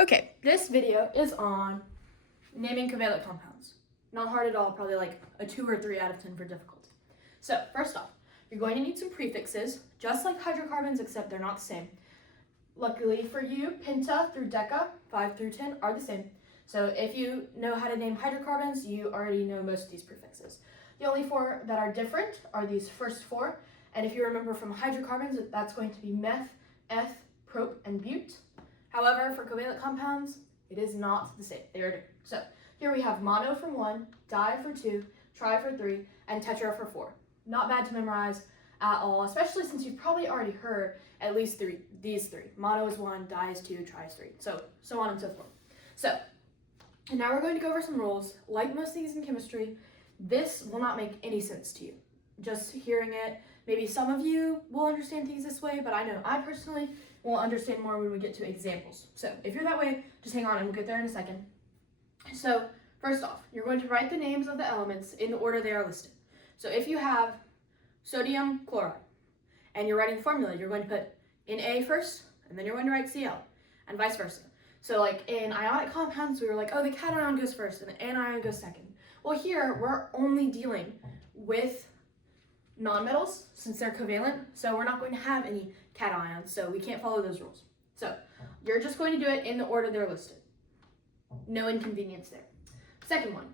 Okay, this video is on naming covalent compounds. Not hard at all, probably like a 2 or 3 out of 10 for difficulty. So first off, you're going to need some prefixes, just like hydrocarbons, except they're not the same. Luckily for you, penta through deca, 5 through 10, are the same. So if you know how to name hydrocarbons, you already know most of these prefixes. The only 4 that are different are these first 4, and if you remember from hydrocarbons, that's going to be meth, eth, prop, and bute. However, for covalent compounds, it is not the same. They are different. So here we have mono for 1, di for 2, tri for 3, and tetra for 4. Not bad to memorize at all, especially since you've probably already heard at least these 3. Mono is 1, di is 2, tri is 3, so on and so forth. So, and now we're going to go over some rules. Like most things in chemistry, this will not make any sense to you. Just hearing it, maybe some of you will understand things this way, but I know I personally will understand more when we get to examples. So if you're that way, just hang on and we'll get there in a second. So first off, you're going to write the names of the elements in the order they are listed. So if you have sodium chloride and you're writing the formula, you're going to put Na first, and then you're going to write Cl, and vice versa. So like in ionic compounds, we were like, oh, the cation goes first and the anion goes second. Well, here we're only dealing with nonmetals since they're covalent, so we're not going to have any cations, so we can't follow those rules. So you're just going to do it in the order they're listed. No inconvenience there. Second one,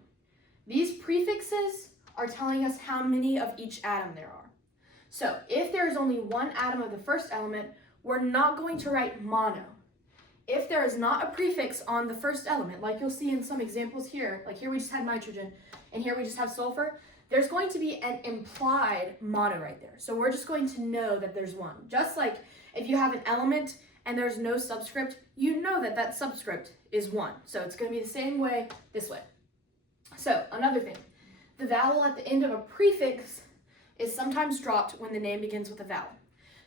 these prefixes are telling us how many of each atom there are. So if there's only one atom of the first element, we're not going to write mono. If there is not a prefix on the first element, like you'll see in some examples here, like here we just had nitrogen, and here we just have sulfur, there's going to be an implied mono right there. So we're just going to know that there's one. Just like if you have an element and there's no subscript, you know that that subscript is 1. So it's going to be the same way this way. So another thing, the vowel at the end of a prefix is sometimes dropped when the name begins with a vowel.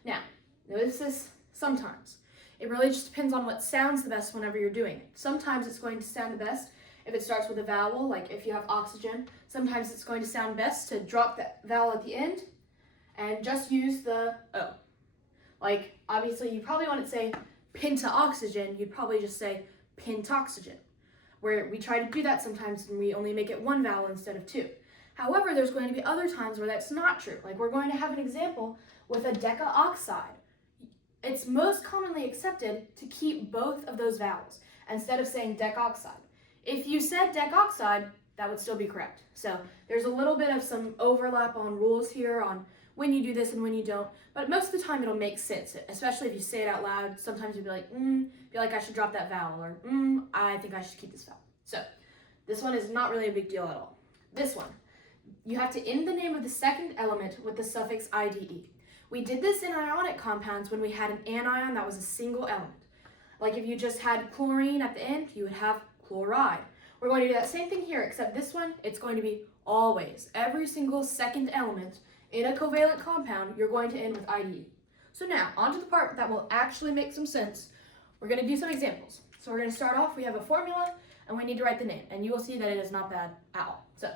Now, notice this sometimes. It really just depends on what sounds the best whenever you're doing it. Sometimes it's going to sound the best if it starts with a vowel, like if you have oxygen. Sometimes it's going to sound best to drop that vowel at the end and just use the O. Like, obviously, you probably want to say pentaoxygen, you'd probably just say pentoxygen, where we try to do that sometimes and we only make it 1 vowel instead of 2. However, there's going to be other times where that's not true. Like, we're going to have an example with a decaoxide. It's most commonly accepted to keep both of those vowels instead of saying decoxide. If you said decoxide, that would still be correct. So there's a little bit of some overlap on rules here on when you do this and when you don't, but most of the time it'll make sense, especially if you say it out loud. Sometimes you'll be like, I should drop that vowel, or I think I should keep this vowel. So this one is not really a big deal at all. This one, you have to end the name of the second element with the suffix IDE. We did this in ionic compounds when we had an anion that was a single element. Like if you just had chlorine at the end, you would have chloride. We're going to do that same thing here, except this one, it's going to be always. Every single second element in a covalent compound, you're going to end with IDE. So now, on to the part that will actually make some sense. We're going to do some examples. So we're going to start off, we have a formula, and we need to write the name. And you will see that it is not bad at all. So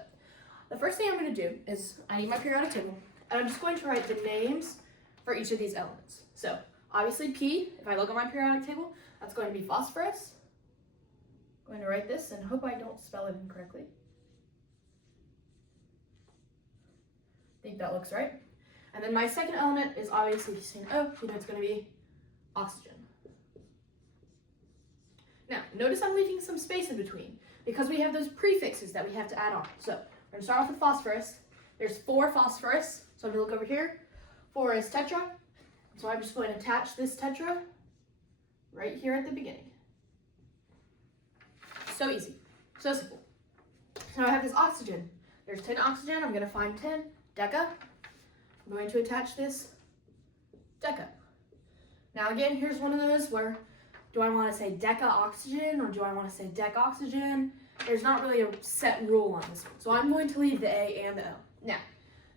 the first thing I'm going to do is I need my periodic table, and I'm just going to write the names for each of these elements. So obviously P, if I look at my periodic table, that's going to be phosphorus. I'm going to write this and hope I don't spell it incorrectly. I think that looks right. And then my second element is obviously saying, it's going to be oxygen. Now, notice I'm leaving some space in between because we have those prefixes that we have to add on. So we're going to start off with phosphorus. There's 4 phosphorus, so I'm going to look over here. 4 is tetra, so I'm just going to attach this tetra right here at the beginning. So easy, so simple. So I have this oxygen. There's 10 oxygen, I'm going to find 10, deca. I'm going to attach this deca. Now again, here's one of those where, do I want to say decaoxygen or do I want to say decoxygen? There's not really a set rule on this one, so I'm going to leave the A and the O. Now,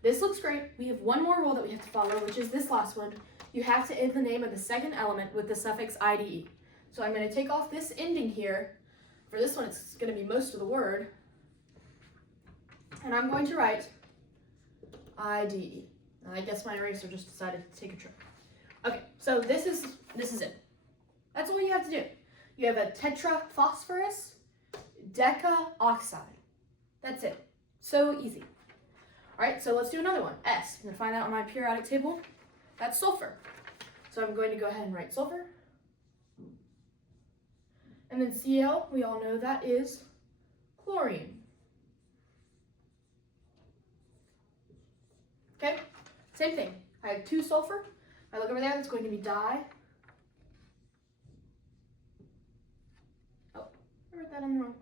this looks great. We have one more rule that we have to follow, which is this last one. You have to end the name of the second element with the suffix IDE. So I'm going to take off this ending here. For this one, it's going to be most of the word. And I'm going to write IDE. I guess my eraser just decided to take a trip. Okay, so this is it. That's all you have to do. you have a tetraphosphorus decaoxide. That's it. So easy. All right, so let's do another one. S. I'm going to find that on my periodic table. That's sulfur. So I'm going to go ahead and write sulfur. And then Cl, we all know that is chlorine. Okay, same thing. I have 2 sulfur. I look over there, that's going to be di. Oh, I wrote that on the wrong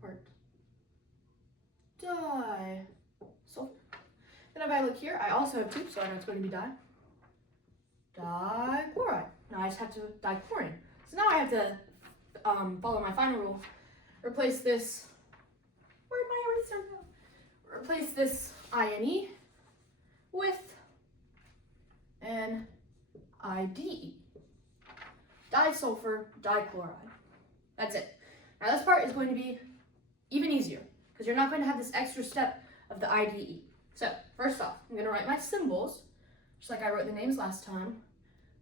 part. Di sulfur. Then if I look here, I also have 2, so I know it's going to be di. Dichloride. Now I just have to dichlorine. So now I have to follow my final rule. Replace this. Where'd my eraser go? Replace this INE with an IDE. Disulfur dichloride. That's it. Now this part is going to be even easier because you're not going to have this extra step of the IDE. So first off, I'm going to write my symbols, just like I wrote the names last time.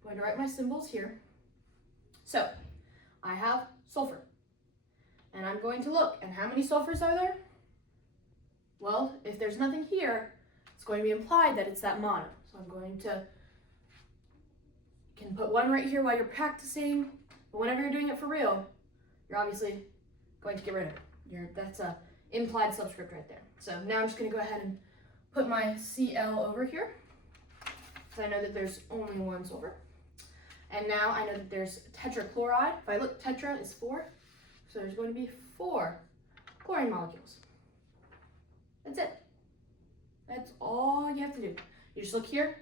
I'm going to write my symbols here. So I have sulfur, and I'm going to look, and how many sulfurs are there? Well, if there's nothing here, it's going to be implied that it's that mono. So I'm going to, you can put 1 right here while you're practicing, but whenever you're doing it for real, you're obviously going to get rid of it. That's a implied subscript right there. So now I'm just going to go ahead and put my Cl over here, so I know that there's only 1 sulfur. And now I know that there's tetrachloride. If I look, tetra is 4, so there's going to be 4 chlorine molecules. That's it. That's all you have to do. You just look here.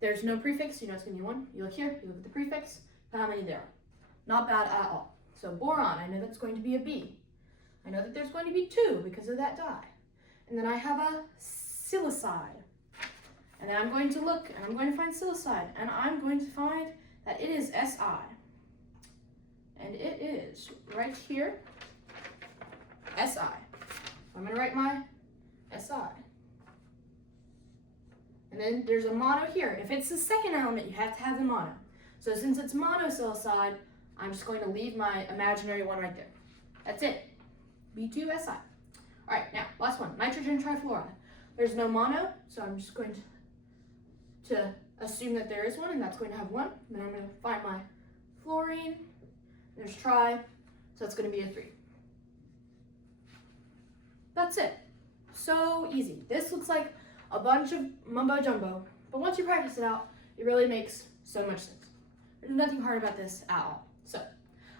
There's no prefix, you know it's going to be 1. You look here, you look at the prefix, how many there are. Not bad at all. So boron, I know that's going to be a B. I know that there's going to be 2 because of that di. And then I have a silicide. And then I'm going to look, and I'm going to find silicide, and I'm going to find that it is Si. And it is right here, Si. I'm going to write my Si. And then there's a mono here. If it's the second element, you have to have the mono. So since it's monosilicide, I'm just going to leave my imaginary 1 right there. That's it. B2Si. All right, now, last one, nitrogen trifluoride. There's no mono, so I'm just going to assume that there is 1, and that's going to have 1. Then I'm going to find my fluorine. There's tri, so it's going to be a 3. That's it. So easy. This looks like a bunch of mumbo jumbo, but once you practice it out, it really makes so much sense. There's nothing hard about this at all. So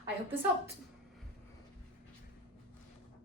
I hope this helped.